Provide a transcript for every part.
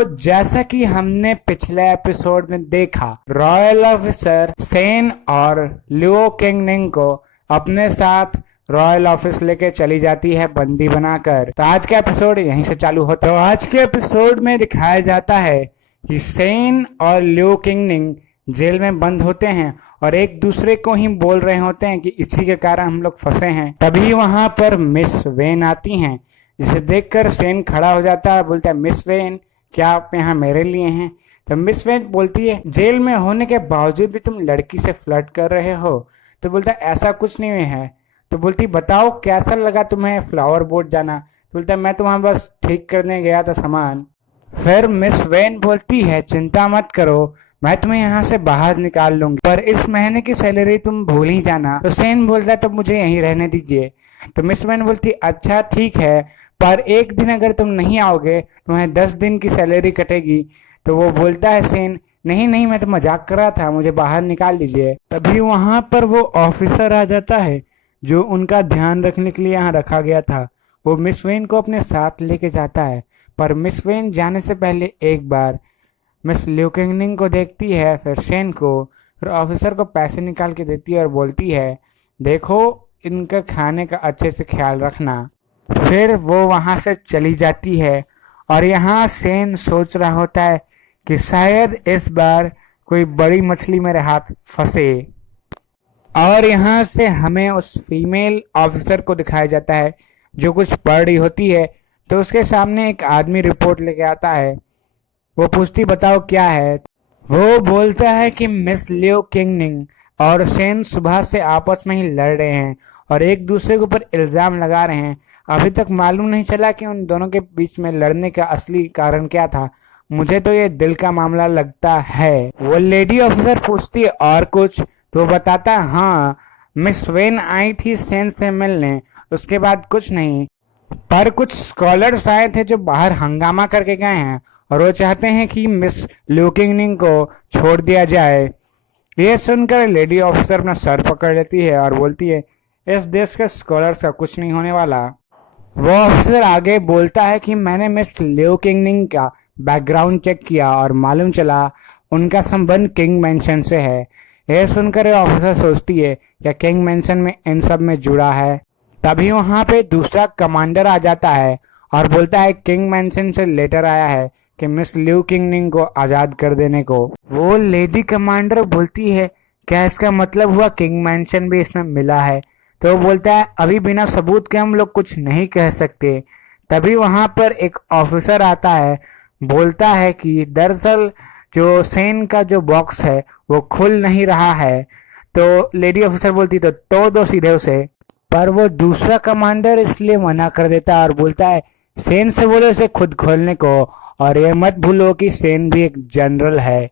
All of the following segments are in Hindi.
तो जैसा कि हमने पिछले एपिसोड में देखा, रॉयल ऑफिसर सेन और लियो किंगनिंग को अपने साथ रॉयल ऑफिस लेके चली जाती है बंदी बनाकर। तो आज का एपिसोड यहीं से चालू होता है। तो आज के एपिसोड में दिखाया जाता है कि सेन और लियो किंगनिंग जेल में बंद होते हैं और एक दूसरे को ही बोल रहे होते हैं कि इसी के कारण हम लोग फंसे हैं। तभी वहां पर मिस वेन आती हैं, जिसे देखकर सेन खड़ा हो जाता है, बोलता है मिस वेन, क्या आप यहाँ मेरे लिए हैं? तो मिस वेन बोलती है, जेल में होने के बावजूद भी तुम लड़की से फ्लर्ट कर रहे हो? तो बोलता है ऐसा कुछ नहीं है। तो बोलती बताओ कैसा लगा तुम्हें फ्लावर बोट जाना? तो बोलता है मैं तो वहां बस ठीक करने गया था सामान। फिर मिस वेन बोलती है चिंता मत करो, मैं तुम्हें यहाँ से बाहर निकाल लूंगी, पर इस महीने की सैलरी तुम भूल ही जाना। तो सेन बोलता है तो मुझे यहीं रहने दीजिए। तो मिस वेन बोलती अच्छा ठीक है, पर एक दिन अगर तुम नहीं आओगे तुम्हें 10 दिन की सैलरी कटेगी। तो वो बोलता है सेन नहीं नहीं, मैं तो मजाक कर रहा था, मुझे बाहर निकाल दीजिए। तभी वहां पर वो ऑफिसर आ जाता है जो उनका ध्यान रखने के लिए यहाँ रखा गया था। वो मिस वेन को अपने साथ लेके जाता है, पर मिस वेन जाने से पहले एक बार मिस लियो किंगनिंग को देखती है, फिर सेन को, फिर ऑफिसर को पैसे निकाल के देती है और बोलती है देखो इनका खाने का अच्छे से ख्याल रखना। फिर वो वहां से चली जाती है और यहाँ सेन सोच रहा होता है कि शायद इस बार कोई बड़ी मछली मेरे हाथ फंसे। और यहाँ से हमें उस फीमेल ऑफिसर को दिखाया जाता है जो कुछ पढ़ रही होती है। तो उसके सामने एक आदमी रिपोर्ट लेके आता है। वो पूछती बताओ क्या है? वो बोलता है कि मिस लियो किंगनिंग और सेन सुबह से आपस में ही लड़ रहे हैं और एक दूसरे के ऊपर इल्जाम लगा रहे हैं। अभी तक मालूम नहीं चला कि उन दोनों के बीच में लड़ने का असली कारण क्या था। मुझे तो ये दिल का मामला लगता है। वो लेडी ऑफिसर पूछती है और कुछ? तो बताता है हाँ, मिस वेन आई थी सेन से मिलने, उसके बाद कुछ नहीं, पर कुछ स्कॉलर्स आए थे जो बाहर हंगामा करके गए हैं और वो चाहते हैं कि मिस लियो किंगनिंग को छोड़ दिया जाए। ये सुनकर लेडी ऑफिसर अपना सर पकड़ लेती है और बोलती है इस देश के स्कॉलर्स का कुछ नहीं होने वाला। वो ऑफिसर आगे बोलता है कि मैंने मिस लियो किंगनिंग का बैकग्राउंड चेक किया और मालूम चला उनका संबंध किंग मैंशन से है। यह सुनकर ऑफिसर सोचती है क्या किंग मैंशन में इन सब में जुड़ा है। तभी वहां पे दूसरा कमांडर आ जाता है और बोलता है किंग मैंशन से लेटर आया है कि मिस लियो किंगनिंग को आजाद कर देने को। वो लेडी कमांडर बोलती है क्या इसका मतलब हुआ किंग मैंशन भी इसमें मिला है? तो वो बोलता है अभी बिना सबूत के हम लोग कुछ नहीं कह सकते। तभी वहां पर एक ऑफिसर आता है, बोलता है कि दरअसल जो सेन का जो बॉक्स है वो खुल नहीं रहा है। तो लेडी ऑफिसर बोलती तो तोड़ दो सीधे उसे, पर वो दूसरा कमांडर इसलिए मना कर देता है और बोलता है सेन से बोलो उसे खुद खोलने को, और ये मत भूलो कि सेन भी एक जनरल है।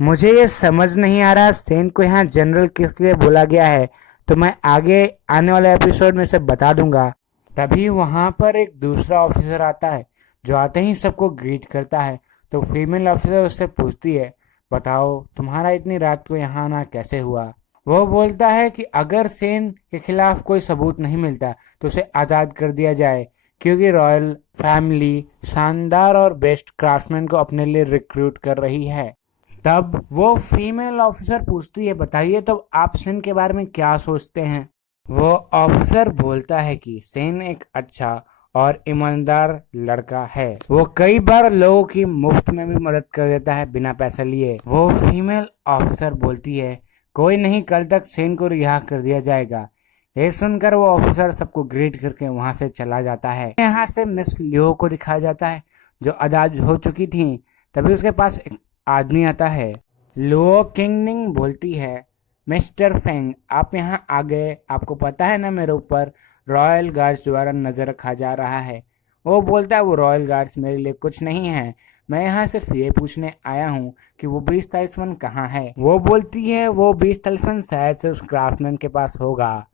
मुझे ये समझ नहीं आ रहा सेन को यहाँ जनरल किस लिए बोला गया है, तो मैं आगे आने वाले एपिसोड में से बता दूंगा। तभी वहां पर एक दूसरा ऑफिसर आता है जो आते ही सबको ग्रीट करता है। तो फीमेल ऑफिसर उससे पूछती है बताओ तुम्हारा इतनी रात को यहाँ आना कैसे हुआ? वो बोलता है कि अगर सेन के खिलाफ कोई सबूत नहीं मिलता तो उसे आज़ाद कर दिया जाए, क्योंकि रॉयल फैमिली शानदार और बेस्ट क्राफ्टमैन को अपने लिए रिक्रूट कर रही है। तब वो फीमेल ऑफिसर पूछती है बताइए तो आप सेन के बारे में क्या सोचते हैं? वो ऑफिसर बोलता है कि सेन एक अच्छा और ईमानदार लड़का है। वो कई बार लोगों की मुफ्त में भी मदद कर देता है बिना पैसा लिए। वो फीमेल ऑफिसर बोलती है कोई नहीं, कल तक सेन को रिहा कर दिया जाएगा। ये सुनकर वो ऑफिसर सबको ग्रीट करके वहां से चला जाता है। यहाँ से मिस लियो को दिखाया जाता है जो आजाद हो चुकी थी। तभी उसके पास एक आदमी आता है। लियो किंगनिंग बोलती है मिस्टर फेंग आप यहाँ आ गए, आपको पता है ना मेरे ऊपर रॉयल गार्ड्स द्वारा नजर रखा जा रहा है। वो बोलता है वो रॉयल गार्ड्स मेरे लिए कुछ नहीं है, मैं यहाँ सिर्फ ये पूछने आया हूँ कि वो 20 तलिस्मान कहाँ है। वो बोलती है वो 20 तलिस्मान शायद से उस क्राफ्टमैन के पास होगा,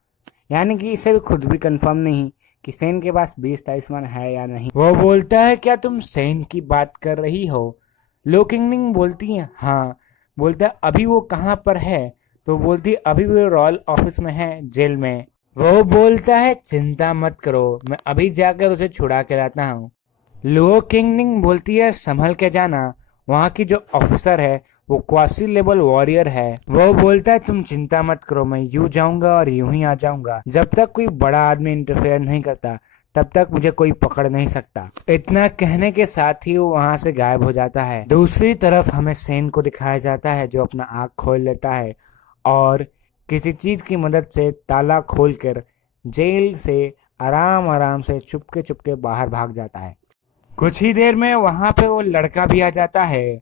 यानी कि इसे भी खुद भी कंफर्म नहीं कि सेन के पास 20 तलिस्मान है या नहीं। वो बोलता है क्या तुम सेन की बात कर रही हो? लियो किंगनिंग बोलती है हाँ। बोलता है अभी वो कहाँ पर है? तो बोलती है अभी वो रॉयल ऑफिस में है, जेल में। वो बोलता है चिंता मत करो, मैं अभी जाकर उसे छुड़ा के लाता हूँ। लुओ किंगनिंग बोलती है संभल के जाना। वहाँ की जो ऑफिसर है वो क्वासी लेवल वॉरियर है। वो बोलता है तुम चिंता मत करो, मैं यूं जाऊंगा और यूं ही आ जाऊंगा। जब तक कोई बड़ा आदमी इंटरफेयर नहीं करता तब तक मुझे कोई पकड़ नहीं सकता। इतना कहने के साथ ही वो वहां से गायब हो जाता है। दूसरी तरफ हमें सेन को दिखाया जाता है जो अपना आँख खोल लेता है और किसी चीज की मदद से ताला खोलकर जेल से आराम आराम से चुपके चुपके बाहर भाग जाता है। कुछ ही देर में वहां पे वो लड़का भी आ जाता है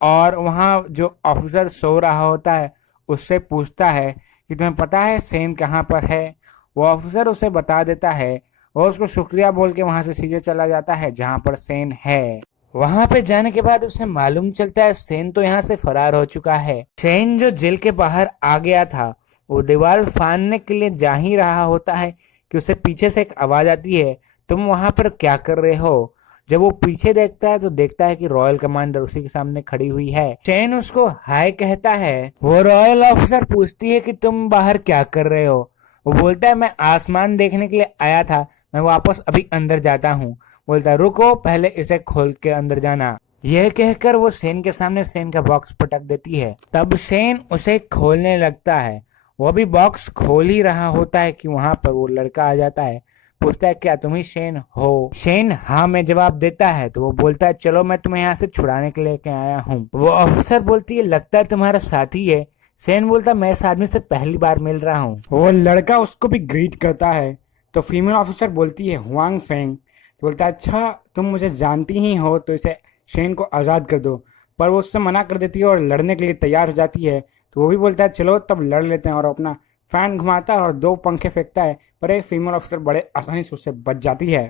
और वहां जो ऑफिसर सो रहा होता है उससे पूछता है कि तुम्हें पता है सेन कहाँ पर है। वो ऑफिसर उसे बता देता है। वो उसको शुक्रिया बोल के वहां से सीधे चला जाता है जहां पर सेन है। वहां पे जाने के बाद उसे मालूम चलता है सेन तो यहाँ से फरार हो चुका है। सेन जो जेल के बाहर आ गया था वो दीवार फाड़ने के लिए जा ही रहा होता है कि उसे पीछे से एक आवाज आती है, तुम वहां पर क्या कर रहे हो। जब वो पीछे देखता है तो देखता है कि रॉयल कमांडर उसी के सामने खड़ी हुई है। सेन उसको हाय कहता है। वो रॉयल ऑफिसर पूछती है कि तुम बाहर क्या कर रहे हो। वो बोलता है मैं आसमान देखने के लिए आया था, मैं वापस अभी अंदर जाता हूँ। बोलता है रुको, पहले इसे खोल के अंदर जाना। यह कहकर वो सेन के सामने सेन का बॉक्स पटक देती है। तब सेन उसे खोलने लगता है। वो भी बॉक्स खोल ही रहा होता है कि वहां पर वो लड़का आ जाता है। पूछता है क्या तुम ही शेन हो। शेन हाँ में जवाब देता है। तो वो बोलता है चलो मैं तुम्हें यहाँ से छुड़ाने के लेके आया हूँ। वो ऑफिसर बोलती है लगता है तुम्हारा साथी है। शेन बोलता है मैं इस आदमी से पहली बार मिल रहा हूँ। वो लड़का उसको भी ग्रीट करता है। तो फीमेल ऑफिसर बोलती है हुआंग फेंग। तो बोलता है अच्छा तुम मुझे जानती ही हो तो इसे शेन को आज़ाद कर दो। पर वो उससे मना कर देती है और लड़ने के लिए तैयार हो जाती है। तो वो भी बोलता है चलो तब लड़ लेते हैं और अपना फैन घुमाता है और 2 पंखे फेंकता है। पर एक फीमेल ऑफिसर बड़े आसानी से उससे बच जाती है।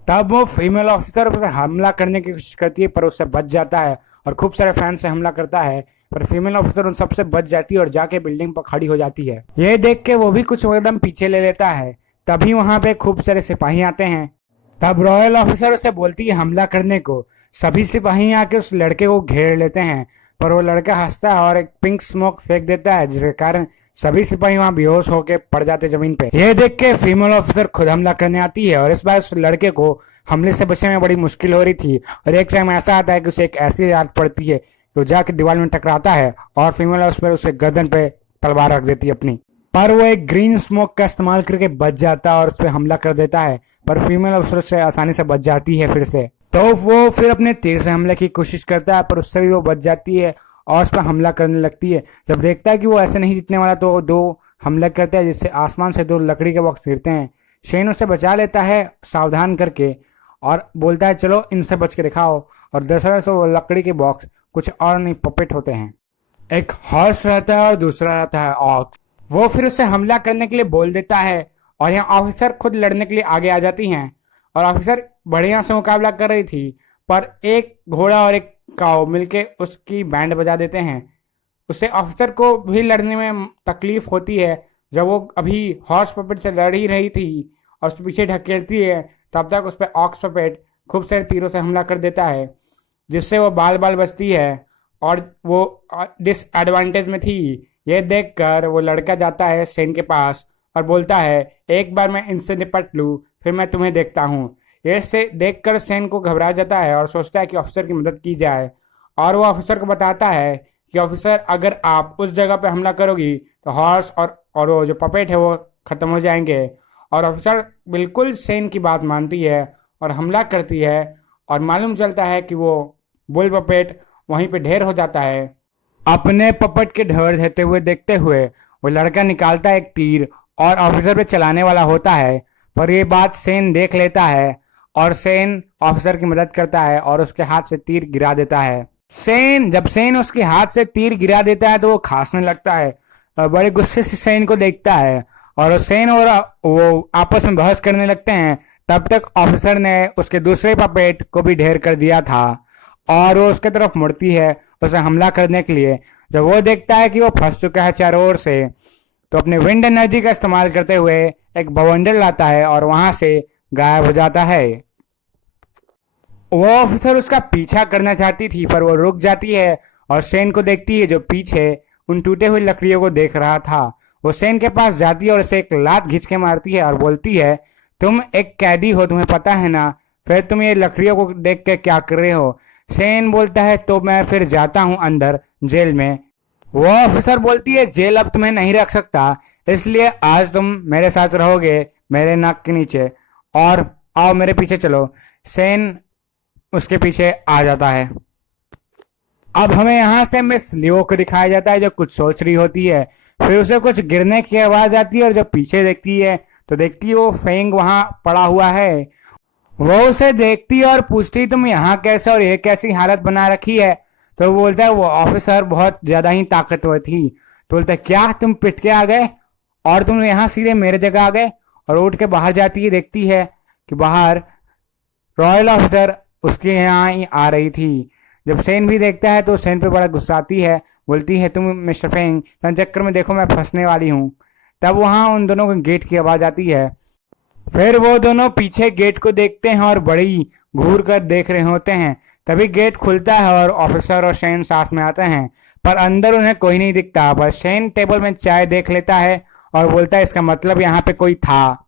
तब वो फीमेल ऑफिसर उसे हमला करने की कोशिश करती है पर उससे बच जाता है और खूब सारे फैन से हमला करता है। पर फीमेल ऑफिसर उन सबसे बच जाती है और जाके बिल्डिंग पर खड़ी हो जाती है। ये देख के वो भी कुछ एकदम पीछे ले लेता है। तभी वहां पे खूब सारे सिपाही आते हैं। तब रॉयल ऑफिसर उसे बोलती है हमला करने को। सभी सिपाही आके उस लड़के को घेर लेते हैं पर वो लड़का हंसता है और एक पिंक स्मोक फेंक देता है जिसके कारण सभी सिपाही वहां बेहोश होकर पड़ जाते जमीन पे। ये देख के फीमेल ऑफिसर खुद हमला करने आती है और इस बार उस लड़के को हमले से बचने में बड़ी मुश्किल हो रही थी। और एक टाइम ऐसा आता है कि उसे एक ऐसी आदत पड़ती है तो जाके दीवार में टकराता है और फीमेल ऑफिसर उसे गर्दन पे तलवार रख देती है अपनी। पर वो एक ग्रीन स्मोक का इस्तेमाल करके बच जाता है और उस पर हमला कर देता है। पर फीमेल ऑफिसर से आसानी से बच जाती है फिर से। तो वो फिर अपने तीर से हमले की कोशिश करता है पर उससे भी वो बच जाती है और उस पर हमला करने लगती है। जब देखता है कि वो ऐसे नहीं जीतने वाला तो 2 हमला करता है जिससे आसमान से 2 लकड़ी के बॉक्स गिरते हैं। शेन उसे बचा लेता है सावधान करके और बोलता है चलो इनसे बच के दिखाओ। और दरअसल से वो लकड़ी के बॉक्स कुछ और नहीं पपेट होते हैं। एक हॉर्स रहता है और दूसरा रहता है ऑक्स। वो फिर उसे हमला करने के लिए बोल देता है और यहाँ ऑफिसर खुद लड़ने के लिए आगे आ जाती हैं। और ऑफिसर बढ़िया से मुकाबला कर रही थी पर एक घोड़ा और एक काऊ मिलके उसकी बैंड बजा देते हैं। उससे ऑफिसर को भी लड़ने में तकलीफ होती है। जब वो अभी हॉर्स पपेट से लड़ ही रही थी और उसके पीछे ढकेलती है तब तक उस पर ऑक्स पपेट खूब सारे तीरों से हमला कर देता है जिससे वो बाल बाल बचती है और वो डिसएडवांटेज में थी। ये देखकर वो लड़का जाता है सेन के पास और बोलता है एक बार मैं इनसे निपट लूँ फिर मैं तुम्हें देखता हूँ। ये से देखकर सेन को घबरा जाता है और सोचता है कि ऑफिसर की मदद की जाए। और वो ऑफिसर को बताता है कि ऑफिसर अगर आप उस जगह पे हमला करोगी तो हॉर्स और वो जो पपेट है वो खत्म हो जाएंगे। और ऑफिसर बिल्कुल सेन की बात मानती है और हमला करती है और मालूम चलता है कि वो बुल पपेट वहीं पे ढेर हो जाता है। अपने पपेट के ढेर देते हुए देखते हुए वो लड़का निकालता है एक तीर और ऑफिसर पे चलाने वाला होता है। पर ये बात सेन देख लेता है और सेन ऑफिसर की मदद करता है और उसके हाथ से तीर गिरा देता है। जब सेन उसके हाथ से तीर गिरा देता है तो वो खांसने लगता है और बड़े गुस्से से सेन को देखता है और सेन और वो आपस में बहस करने लगते हैं। तब तक ऑफिसर ने उसके दूसरे पपेट को भी ढेर कर दिया था और वो उसके तरफ मुड़ती है उसे हमला करने के लिए। जब वो देखता है कि वो फंस चुका है चारों ओर से तो अपने विंड एनर्जी का इस्तेमाल करते हुए एक बवंडर लाता है और वहां से गायब हो जाता है। वो ऑफिसर उसका पीछा करना चाहती थी पर वो रुक जाती है और सेन को देखती है जो पीछे उन टूटे हुई लकड़ियों को देख रहा था। वो सेन के पास जाती है और उसे एक लात घिंच के मारती है और बोलती है तुम एक कैदी हो, तुम्हें पता है ना। फिर तुम ये लकड़ियों को देख के क्या कर रहे हो? शेन बोलता है तो मैं फिर जाता हूँ अंदर जेल में। वो ऑफिसर बोलती है जेल अब तुम्हें नहीं रख सकता, इसलिए आज तुम मेरे साथ रहोगे मेरे नाक के नीचे, और आओ मेरे पीछे चलो। शेन उसके पीछे आ जाता है। अब हमें यहाँ से मिस लियो को दिखाया जाता है जो कुछ सोच रही होती है। फिर उसे कुछ गिरने की आवाज आती है और जब पीछे देखती है तो देखती है वो फेंग वहां पड़ा हुआ है। वो उसे देखती है और पूछती तुम यहाँ कैसे और ये कैसी हालत बना रखी है? तो वो बोलता है वो ऑफिसर बहुत ज्यादा ही ताकतवर थी। तो बोलता है क्या तुम पिट के आ गए और तुम यहाँ सीधे मेरे जगह आ गए? और उठ के बाहर जाती है, देखती है कि बाहर रॉयल ऑफिसर उसके यहाँ ही आ रही थी। जब सेन भी देखता है तो सेन पे बड़ा गुस्सा आती है, बोलती है तुम मिस्टर फेंग चक्कर में देखो मैं फंसने वाली हूँ। तब वहां उन दोनों के गेट की आवाज आती है। फिर वो दोनों पीछे गेट को देखते हैं और बड़ी घूर कर देख रहे होते हैं। तभी गेट खुलता है और ऑफिसर और शेन साथ में आते हैं, पर अंदर उन्हें कोई नहीं दिखता। पर शेन टेबल में चाय देख लेता है और बोलता है इसका मतलब यहाँ पे कोई था।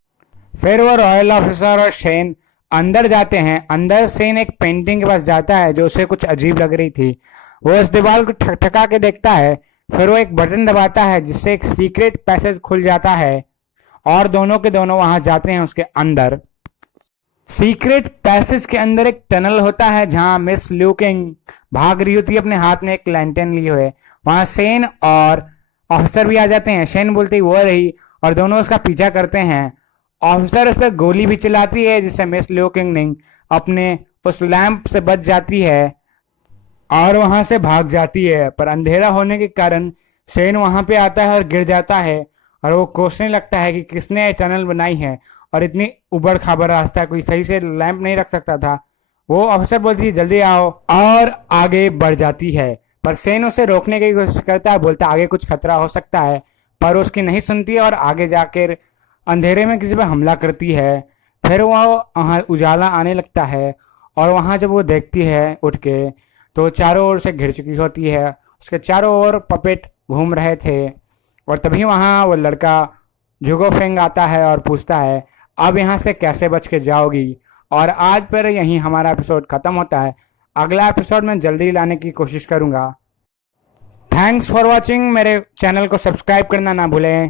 फिर वो रॉयल ऑफिसर और शेन अंदर जाते हैं। अंदर शेन एक पेंटिंग के पास जाता है जो उसे कुछ अजीब लग रही थी। वो इस दीवार को ठकठका के देखता है। फिर वो एक बटन दबाता है जिससे एक सीक्रेट पैसेज खुल जाता है और दोनों के दोनों वहां जाते हैं उसके अंदर। सीक्रेट पैसेज के अंदर एक टनल होता है जहां मिस ल्यू किंग भाग रही होती है अपने हाथ में एक लैंटर्न लिए हुए। वहां शेन और ऑफिसर भी आ जाते हैं। शेन बोलते ही वो रही और दोनों उसका पीछा करते हैं। ऑफिसर उस पर गोली भी चलाती है जिससे मिस ल्यू किंग अपने उस लैंप से बच जाती है और वहां से भाग जाती है। पर अंधेरा होने के कारण शेन वहां पे आता है और गिर जाता है और वो कोसने लगता है कि किसने ये टनल बनाई है और इतनी उबड़ खाबड़ रास्ता, कोई सही से लैंप नहीं रख सकता था। वो अफसर बोलती है जल्दी आओ और आगे बढ़ जाती है। पर शेन उसे रोकने की कोशिश करता है, बोलता है आगे कुछ खतरा हो सकता है, पर उसकी नहीं सुनती और आगे जाकर अंधेरे में किसी पर हमला करती है। फिर वो उजाला आने लगता है और वहां जब वो देखती है उठ के तो चारों ओर से घिर चुकी होती है। उसके चारों ओर पपेट घूम रहे थे और तभी वहां वो लड़का जुगो फेंग आता है और पूछता है अब यहाँ से कैसे बच के जाओगी। और आज पर यहीं हमारा एपिसोड खत्म होता है। अगला एपिसोड मैं जल्दी लाने की कोशिश करूंगा। Thanks for watching. मेरे चैनल को सब्सक्राइब करना ना भूलें।